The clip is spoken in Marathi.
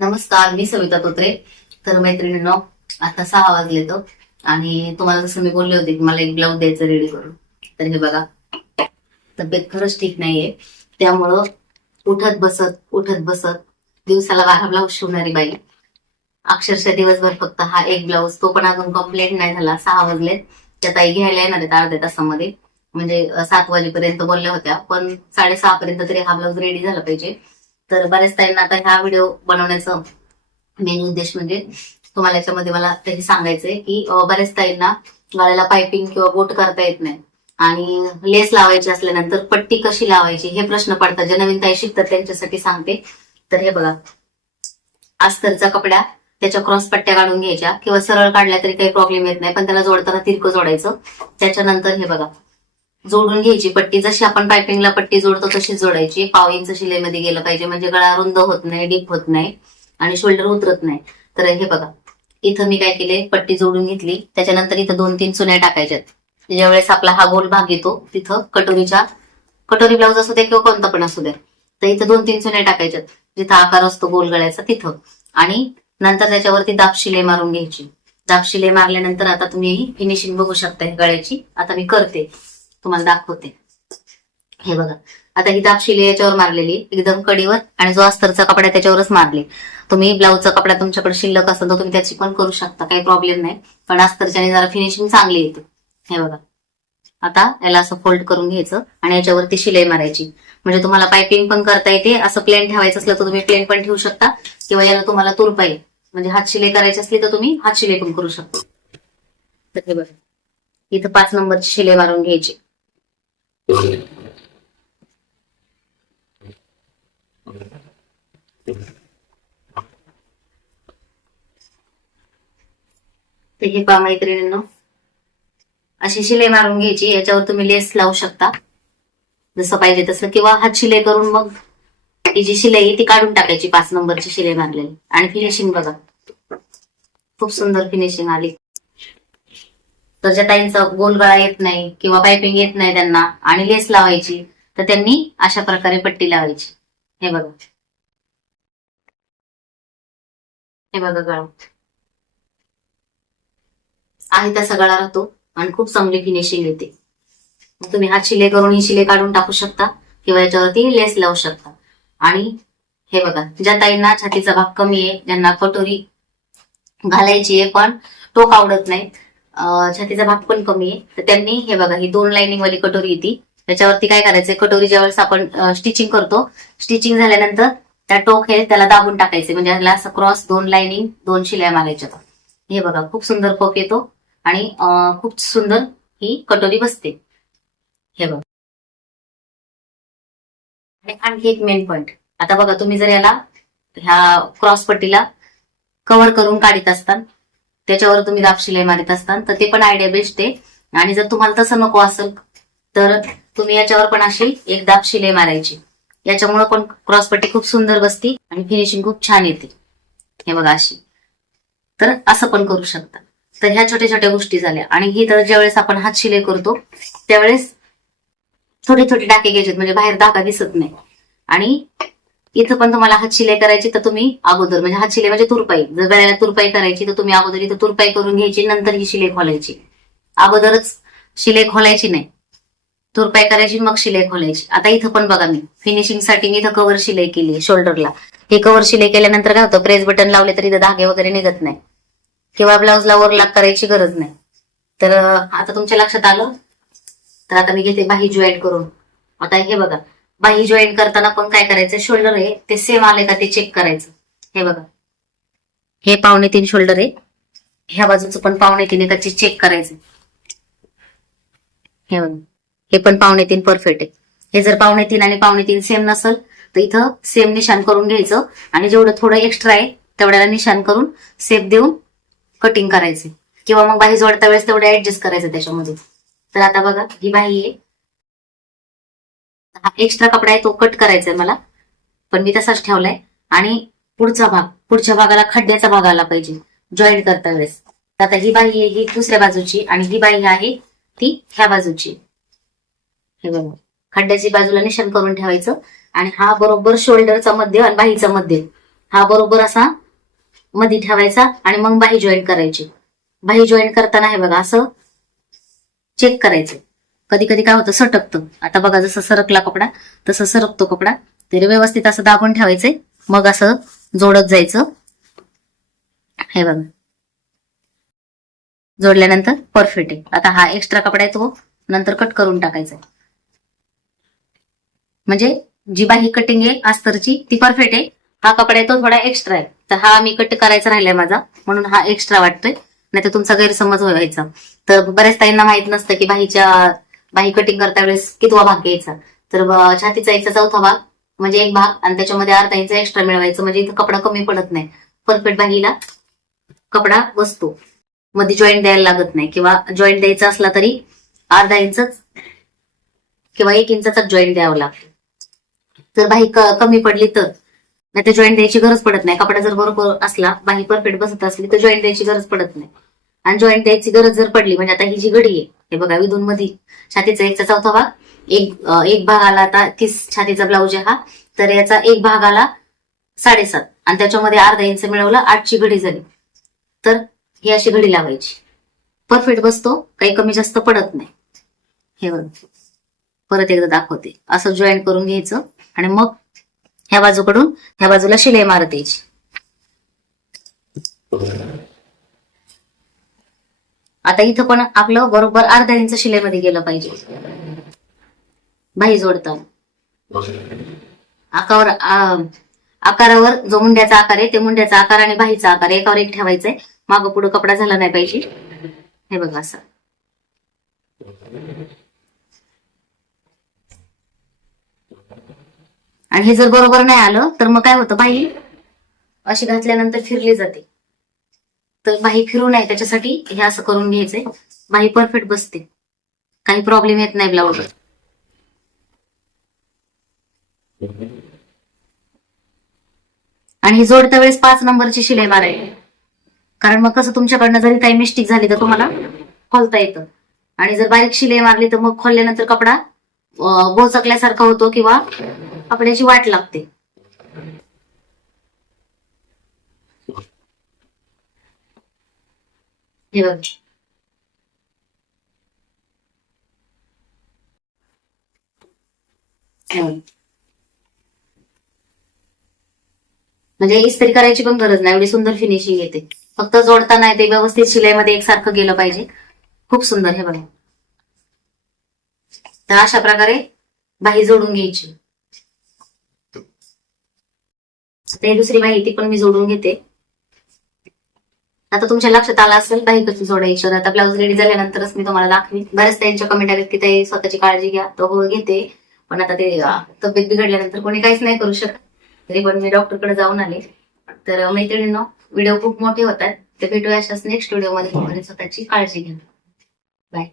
नमस्कार, मी सविता तोत्रे. तर मैत्रिणींनो, आता 6 वाजले तो आणि तुम्हाला जसं मी बोलले होते की मला एक ब्लाऊज द्यायचं रेडी करून. तर हे बघा, तब्येत खरंच ठीक नाहीये. त्यामुळं उठत बसत दिवसाला 12 ब्लाऊज शिवणारी बाई. अक्षरशः दिवसभर फक्त हा एक ब्लाऊज, तो पण अजून कम्प्लीट नाही झाला. 6 वाजले. त्या ताई घ्यायला येणार आहेत अर्ध्या तासामध्ये. म्हणजे 7 वाजेपर्यंत बोलल्या होत्या, पण 6:30 पर्यंत तरी हा ब्लाऊज रेडी झाला पाहिजे. तर बऱ्याच ताईंना आता हा व्हिडिओ बनवण्याचं मेन उद्देश म्हणजे तुम्हाला याच्यामध्ये मला तरी सांगायचंय की बऱ्याच ताईंना गळ्याला पायपिंग किंवा बोट करता येत नाही आणि लेस लावायची असल्यानंतर पट्टी कशी लावायची हे प्रश्न पडतात. जे नवीन ताई शिकतात त्यांच्यासाठी सांगते. तर हे बघा, अस्तरचा कपडा, त्याच्या क्रॉस पट्ट्या काढून घ्यायच्या किंवा सरळ काढल्या तरी काही प्रॉब्लेम येत नाही, पण त्याला जोडताना तिरकं जोडायचं. त्याच्यानंतर हे बघा, जोडून घ्यायची पट्टी. जशी आपण पायपिंगला पट्टी जोडतो तशीच जोडायची. 1/2 इंच शिलाईमध्ये गेलं पाहिजे, म्हणजे गळा रुंद होत नाही, डीप होत नाही आणि शोल्डर उतरत नाही. तर हे बघा, इथं मी काय केले, पट्टी जोडून घेतली. त्याच्यानंतर इथं 2-3 चुन्या टाकायच्यात. ज्यावेळेस आपला हा गोल भाग येतो तिथं कटोरी ब्लाऊज असू दे किंवा कोणता पण असू दे, तर इथं 2-3 चुन्या टाकायच्यात जिथं आकार असतो गोल गळ्याचा तिथं. आणि नंतर त्याच्यावरती दाब शिलाई मारून घ्यायची. दाब शिलाई मारल्यानंतर आता तुम्ही फिनिशिंग बघू शकता गळ्याची. आता मी करते, तुम्हाला दाखवते. हे बघा, आता ही दाब शिलाई याच्यावर मारलेली एकदम कडीवर, आणि जो अस्तरचा कपडा त्याच्यावरच मारली. तुम्ही ब्लाऊजचा कपडा तुमच्याकडे शिल्लक असेल तर तुम्ही त्याची पण करू शकता, काही प्रॉब्लेम नाही. पण अस्तरच्याने जरा फिनिशिंग चांगली येते. हे बघा, आता याला असं फोल्ड करून घ्यायचं आणि याच्यावरती शिलाई मारायची. म्हणजे तुम्हाला पायपिंग पण करता येते. असं प्लेन ठेवायचं असलं तर तुम्ही प्लेन पण ठेवू शकता, किंवा याला तुम्हाला तुरपाई म्हणजे हात शिलाई करायची असली तर तुम्ही हात शिलाई पण करू शकता. तर हे बघा, इथं 5 नंबरची शिलाई मारून घ्यायची. तर हे पहा मैत्रिणींनो, अशी शिलाई मारून घ्यायची. याच्यावर तुम्ही लेस लावू शकता जसं पाहिजे तसं, किंवा हात शिलाई करून मग ती जी शिलाई आहे ती काढून टाकायची. 5 नंबरची शिलाई मारलेली. आणि फिनिशिंग बघा, खूप सुंदर फिनिशिंग आली. तर ज्या ताईंचा गोल गळा येत नाही किंवा पायपिंग येत नाही त्यांना आणि लेस लावायची, तर त्यांनी अशा प्रकारे पट्टी लावायची. हे बघा, हे बघा, गळा आहे तसा गळा राहतो आणि खूप चांगली फिनिशिंग येते. तुम्ही हात शिलाई करून ही शिलाई काढून टाकू शकता किंवा याच्यावरती लेस लावू शकता. आणि हे बघा, ज्या ताईंना छातीचा भाग कमी आहे, ज्यांना कटोरी घालायची आहे पण टोक आवडत नाही, छातीचा भाग पण कमी आहे, तर त्यांनी हे बघा, ही 2 लाईनिंग वाली कटोरी येते. त्याच्यावरती काय करायचंय, कटोरी ज्यावेळेस आपण स्टिचिंग करतो, स्टिचिंग झाल्यानंतर त्या टोक हे त्याला दाबून टाकायचे. म्हणजे ह्याला असं क्रॉस 2 लाईनिंग 2 शिल्या मारायच्या. हे बघा, खूप सुंदर पफ येतो आणि खूप सुंदर ही कटोरी बसते. हे बघा, आणि आणखी एक मेन पॉइंट. आता बघा, तुम्ही जर याला ह्या क्रॉस पट्टीला कव्हर करून काढत असताल, त्याच्यावर तुम्ही दाब शिलाई मारित असताल, तर ते पण आयडिया बेस्ट आहे. आणि जर तुम्हाला तसं नको असेल तर तुम्ही याच्यावर पण अशी एक दाब शिलाई मारायची. याच्यामुळे पण क्रॉस पट्टी खूप सुंदर बसते आणि फिनिशिंग खूप छान येते. हे बघा, अशी. तर असं पण करू शकता. तर ह्या छोट्या छोट्या गोष्टी झाल्या. आणि ही तर ज्यावेळेस आपण हात शिलाई करतो त्यावेळेस छोटे छोटे टाके घ्यायचे, म्हणजे बाहेर धागा दिसत नाही. आणि इथं पण तुम्हाला हात शिलाई करायची तर तुम्ही अगोदर, म्हणजे हात शिलाई म्हणजे तुरपाई, जर गळ्याला तुरपाई करायची तर तुम्ही अगोदर इथं तुरपाई करून घ्यायची, नंतर ही शिलाई खोलायची. अगोदरच शिलाई खोलायची नाही, तुरपाई करायची मग शिलाई खोलायची. आता इथं पण बघा, मी फिनिशिंगसाठी मी इथं कव्हर शिलाई केली शोल्डरला. हे कव्हर शिलाई केल्यानंतर काय होतं, प्रेस बटन लावले तरी इथं धागे वगैरे निघत नाही किंवा ब्लाऊजला ओव्हरलॅप करायची गरज नाही. तर आता तुमच्या लक्षात आलं. तर आता मी घेते बाही जॉईंट करून. आता हे बघा, बाही जॉईंट करताना पण काय करायचं, शोल्डर आहे ते सेम आले का ते चेक करायचं. हे बघा, हे 2.25 शोल्डर आहे, ह्या बाजूचं पण 2.25 आहे का चेक करायचं. हे बघा, हे पण 2.25 परफेक्ट आहे. हे जर 2.25 आणि 2.25 सेम नसेल तर इथं सेम निशाण करून घ्यायचं, आणि जेवढं थोडं एक्स्ट्रा आहे तेवढ्याला निशाण करून सेप देऊन कटिंग करायचे, किंवा मग बाही जोडता वेळेस तेवढं ऍडजस्ट करायचं त्याच्यामध्ये. तर आता बघा, ही बाही आहे, हा एक्स्ट्रा कपडा आहे तो कट करायचा आहे मला, पण मी तसाच ठेवलाय. आणि पुढच्या भागाला खड्ड्याचा भाग आला पाहिजे जॉईंट करता वेळेस. तर आता ही बाही आहे ही दुसऱ्या बाजूची, आणि ही बाही आहे ती ह्या बाजूची. हे बघा, खड्ड्याची बाजूला निशाण करून ठेवायचं, आणि हा बरोबर शोल्डरचा मध्य आणि बाहीचा मध्य हा बरोबर असा मध्ये ठेवायचा आणि मग बाही जॉईन करायची. बाही जॉईन करताना हे बघा असं चेक करायचं. कधी कधी काय होतं सटकतं. आता बघा जसं सरकला कपडा तसं सरकतो कपडा. तरी व्यवस्थित असं दाबून ठेवायचंय. मग असं जोडत जायचं. हे बघा जोडल्यानंतर परफेक्ट आहे. आता हा एक्स्ट्रा कपडा आहे तो नंतर कट करून टाकायचा. म्हणजे जी बाही कटिंग आहे अस्तरची ती परफेक्ट आहे. हा कपडा आहे तो थोडा एक्स्ट्रा आहे. तर हा मी कट करायचा राहिलाय माझा म्हणून हा एक्स्ट्रा वाटतोय. नाही तर तुमचा गैरसमज व्हायचा. तर बऱ्याच ताईंना माहित नसतं की बाही कटिंग करता वेळेस कितवा भाग घ्यायचा. तर छातीचा एकचा चौथा भाग म्हणजे एक भाग आणि त्याच्यामध्ये अर्धा इंच एक्स्ट्रा मिळवायचं. म्हणजे इथं कपडा कमी पडत नाही. परफेक्ट बाहीला कपडा बसतो. मध्ये जॉईंट द्यायला लागत नाही किंवा जॉईंट द्यायचा असला तरी अर्धा इंचच किंवा 1 इंचाचाच जॉईंट द्यावं लागतो. जर बाही कमी पडली तर नाही तर जॉईंट द्यायची गरज पडत नाही. कपडा जर बरोबर असला बाही परफेक्ट बसत असली तर जॉईंट द्यायची गरज पडत नाही. आणि जॉईंट द्यायची गरज जर पडली म्हणजे आता ही जी घडी आहे हे बघा विधून मध्ये छातीचा एकचा चौथा भाग एक भाग आला. आता 30 छातीचा ब्लाऊज आहे हा. तर याचा एक भाग आला 7.5 आणि त्याच्यामध्ये अर्धा इंच मिळवलं 8ची घडी झाली. तर ही अशी घडी लावायची. परफेक्ट बसतो. काही कमी जास्त पडत नाही. हे बघ परत एकदा दाखवते. असं जॉईन करून घ्यायचं आणि मग ह्या बाजूकडून ह्या बाजूला शिलाई मारत यायची. आता इथं पण आपलं बरोबर अर्धा इंच शिलाईमध्ये गेलं पाहिजे. बाही जोडताना आकारावर जो मुंड्याचा आकार आहे ते मुंड्याचा आकार आणि बाहीचा आकार एकावर एक ठेवायचंय. मागं पुढं कपडा झाला नाही पाहिजे. हे बघा असं. आणि हे जर बरोबर नाही आलं तर मग काय होतं बाही अशी घातल्यानंतर फिरली जाते. तर बाही फिरू नये त्याच्यासाठी हे असं करून घ्यायचंय. बाही परफेक्ट बसते. काही प्रॉब्लेम येत नाही ब्लाऊज. आणि ही जोडता वेळेस 5 नंबरची शिलाई मारायची. कारण मग कसं तुमच्याकडनं जरी काही मिस्टेक झाली तर तुम्हाला खोलता येतं. आणि जर बारीक शिलाई मारली तर मग खोलल्यानंतर कपडा बोचकल्यासारखा होतो किंवा कपड्याची वाट लागते. हे बघ म्हणजे इस्त्री करायची पण गरज नाही. एवढी सुंदर फिनिशिंग येते. फक्त जोडताना ते व्यवस्थित शिलाईमध्ये एकसारखं गेलं पाहिजे. खूप सुंदर. हे बघा तर अशा प्रकारे बाही जोडून घ्यायची. ते दुसरी बाही ती पण मी जोडून घेते. आता तुमच्या लक्षात आलं असेल बाही कशी जोडायची. आता ब्लाऊज रेडी झाल्यानंतरच मी तुम्हाला दाखवी. बऱ्याच त्यांच्या कमेंट आलेत की ताई स्वतःची काळजी घ्या. तो हो घेते पण आता ते तब्येत बिघडल्यानंतर कोणी काहीच नाही करू शकत. तरी पण मी डॉक्टरकडे जाऊन आले. तर मैत्रिणींनो व्हिडिओ खूप मोठे होतात. ते भेटूया अशाच नेक्स्ट व्हिडिओमध्ये. स्वतःची काळजी घ्या. बाय.